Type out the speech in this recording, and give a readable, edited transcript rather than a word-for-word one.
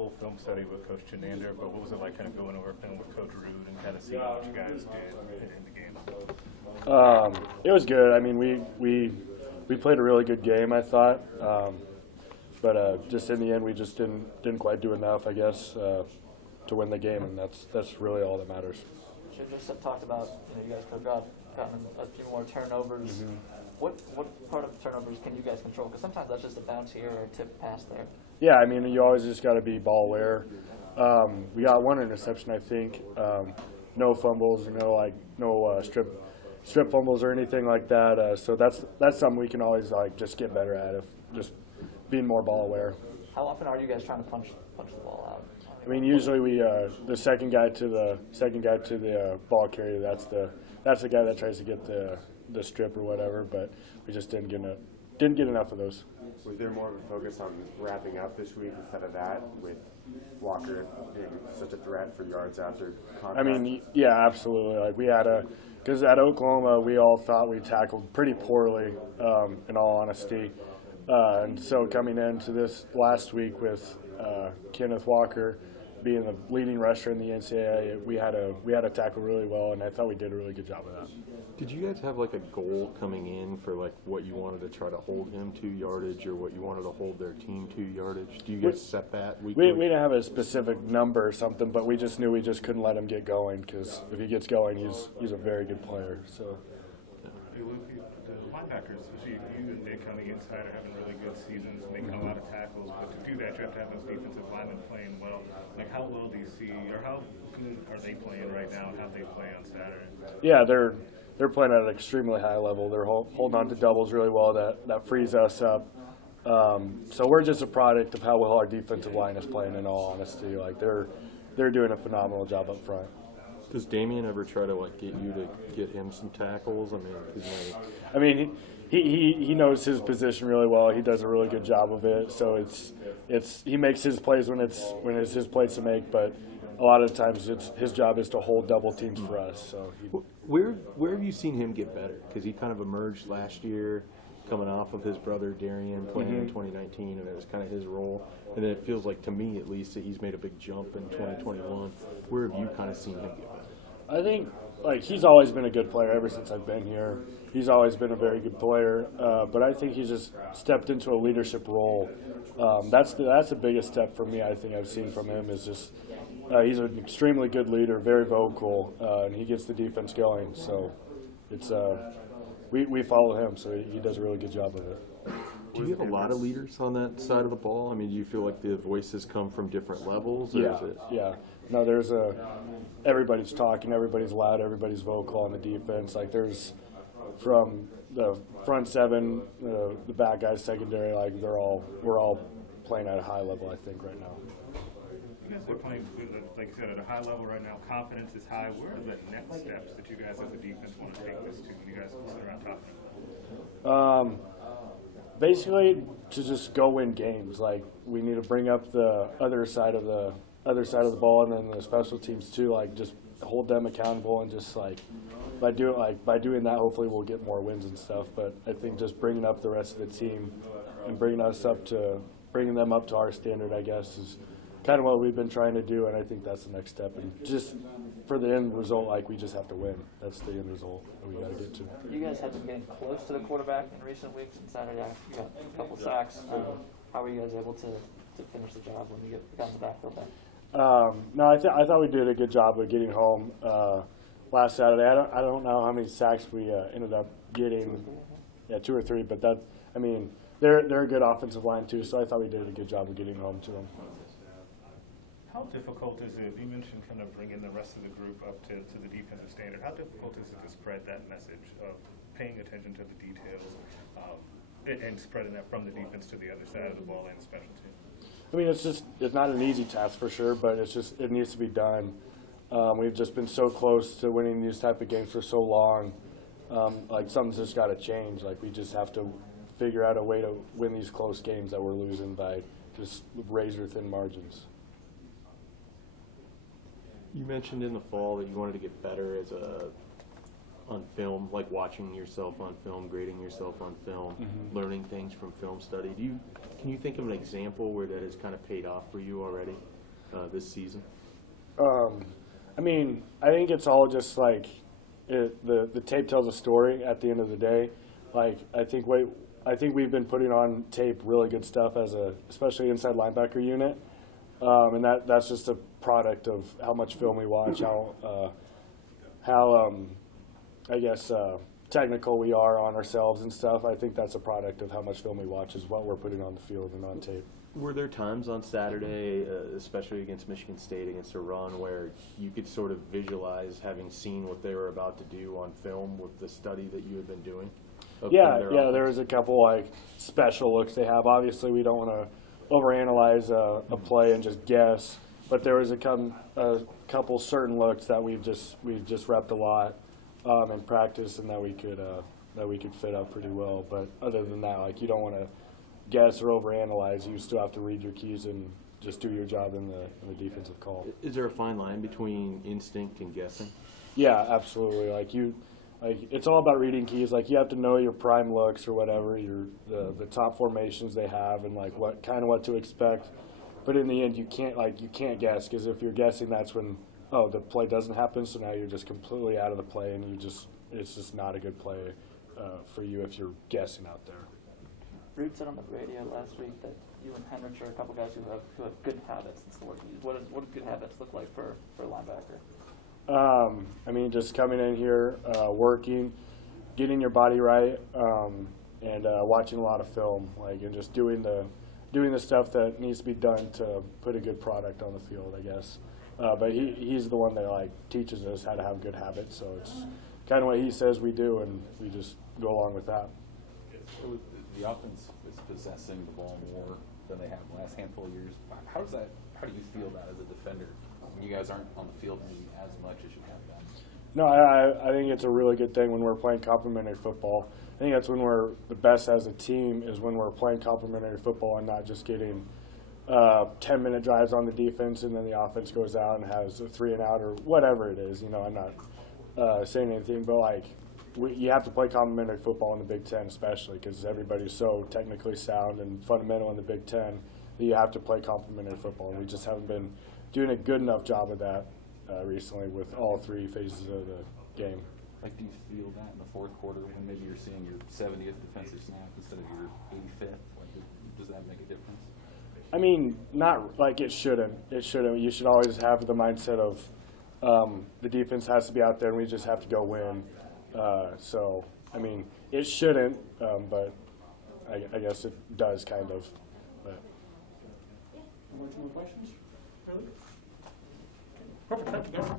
full film study with Coach Chenander, but what was it like kind of going over film with Coach Rude and kind of seeing what you guys did in the game? It was good. I mean, we played a really good game, I thought, but just in the end, we just didn't quite do enough, I guess, to win the game, and that's really all that matters. You just have talked about you guys could have gotten a few more turnovers. Mm-hmm. What part of turnovers can you guys control? Because sometimes that's just a bounce here or a tip pass there. Yeah, I mean, you always just got to be ball aware. We got one interception, I think. No fumbles, no strip fumbles or anything like that. So that's something we can always just get better at, if just being more ball aware. How often are you guys trying to punch the ball out? I mean, usually we the second guy to the ball carrier. That's the guy that tries to get the strip or whatever. But we just didn't get enough of those. Was there more of a focus on wrapping up this week instead of that, with Walker being such a threat for yards after contact? I mean, yeah, absolutely. We had because at Oklahoma we all thought we tackled pretty poorly, in all honesty. And so coming into this last week with Kenneth Walker being the leading rusher in the NCAA, we had to tackle really well, and I thought we did a really good job of that. Did you guys have a goal coming in for what you wanted to try to hold him to yardage, or what you wanted to hold their team to yardage? Do you guys set that weekly? We didn't have a specific number or something, but we just knew we just couldn't let him get going, because if he gets going, he's a very good player. So. Hey, Luke, the linebackers, especially you and Nick on the inside, are having really good seasons, making a lot of tackles. But to do that, you have to have those defensive linemen playing well. How well do you see, or how good are they playing right now, and how they play on Saturday? Yeah, they're playing at an extremely high level. They're holding on to doubles really well. That frees us up. So we're just a product of how well our defensive line is playing. In all honesty, they're doing a phenomenal job up front. Does Damian ever try to get you to get him some tackles? I mean, he knows his position really well. He does a really good job of it. So he makes his plays when it's his plays to make. But a lot of the times his job is to hold double teams for us. So where have you seen him get better? Because he kind of emerged last year, coming off of his brother Darian playing in 2019, and it was kind of his role. And then it feels like, to me at least, that he's made a big jump in 2021. Where have you kind of seen him get better? I think he's always been a good player ever since I've been here. He's always been a very good player, but I think he just stepped into a leadership role. That's the biggest step for me. I think I've seen from him is just he's an extremely good leader, very vocal, and he gets the defense going. So it's we follow him, so he does a really good job of it. Do you have a lot of leaders on that side of the ball? I mean, do you feel like the voices come from different levels? Or Yeah. No, everybody's talking, everybody's loud, everybody's vocal on the defense. There's from the front seven, the back guys, secondary. We're all playing at a high level, I think, right now. You guys are playing, like you said, at a high level right now. Confidence is high. Where are the next steps that you guys as a defense want to take this to when you guys sit around talking? Basically, to just go win games. We need to bring up the other side of the ball, and then the special teams too. Just hold them accountable, and just by doing that, hopefully we'll get more wins and stuff. But I think just bringing up the rest of the team and bringing them up to our standard, I guess, is kind of what we've been trying to do, and I think that's the next step. And just for the end result, we just have to win. That's the end result that we got to get to. You guys have been getting close to the quarterback in recent weeks, and Saturday you got a couple sacks. How were you guys able to finish the job when you got in the backfield then? No, I thought we did a good job of getting home last Saturday. I don't know how many sacks we ended up getting. Yeah, 2 or 3. But they're a good offensive line too. So I thought we did a good job of getting home to them. How difficult is it? You mentioned kind of bringing the rest of the group up to the defensive standard. How difficult is it to spread that message of paying attention to the details and spreading that from the defense to the other side of the ball and the special team? It's not an easy task for sure, but it needs to be done. We've just been so close to winning these type of games for so long. Something's just got to change. We just have to figure out a way to win these close games that we're losing by just razor thin margins. You mentioned in the fall that you wanted to get better as on film, like watching yourself on film, grading yourself on film, learning things from film study. Can you think of an example where that has kind of paid off for you already this season? I mean, I think it's all just like the tape tells a story at the end of the day. Like I think we've been putting on tape really good stuff especially inside linebacker unit, and that's just a product of how much film we watch, how I guess technical we are on ourselves and stuff. I think that's a product of how much film we watch is what we're putting on the field and on tape. Were there times on Saturday, especially against Michigan State, against Iran, where you could sort of visualize having seen what they were about to do on film with the study that you had been doing? Yeah, there was a couple like special looks they have. Obviously, we don't want to overanalyze a play and just guess, but there was a couple certain looks that we've just repped a lot in practice and that we could fit up pretty well. But other than that, like you don't want to guess or overanalyze. You still have to read your keys and just do your job in the defensive call. Is there a fine line between instinct and guessing? Yeah, absolutely. It's all about reading keys. Like you have to know your prime looks or whatever, the top formations they have, and like what to expect. But in the end, you can't guess, because if you're guessing, that's when the play doesn't happen. So now you're just completely out of the play, and it's just not a good play for you if you're guessing out there. Reed said on the radio last week that you and Henrich are a couple guys who have good habits. That's the word you use. What do good habits look like for a linebacker? I mean, just coming in here, working, getting your body right, and watching a lot of film, and just doing the stuff that needs to be done to put a good product on the field, I guess. But he's the one that teaches us how to have good habits, so it's kind of what he says we do, and we just go along with that. The offense is possessing the ball more than they have the last handful of years. How do you feel that as a defender when you guys aren't on the field maybe as much as you have been? No, I think it's a really good thing when we're playing complementary football. I think that's when we're the best as a team, is when we're playing complementary football and not just getting 10-minute drives on the defense and then the offense goes out and has a 3-and-out or whatever it is. I'm not saying anything, but you have to play complementary football in the Big Ten, especially because everybody's so technically sound and fundamental in the Big Ten that you have to play complementary football. And we just haven't been doing a good enough job of that recently with all three phases of the game. Do you feel that in the fourth quarter when maybe you're seeing your 70th defensive snap instead of your 85th? Does that make a difference? I mean, not it shouldn't. It shouldn't. You should always have the mindset of the defense has to be out there and we just have to go win. So, I mean, it shouldn't, but I guess it does kind of. But. More questions? Perfect. Thank you, guys.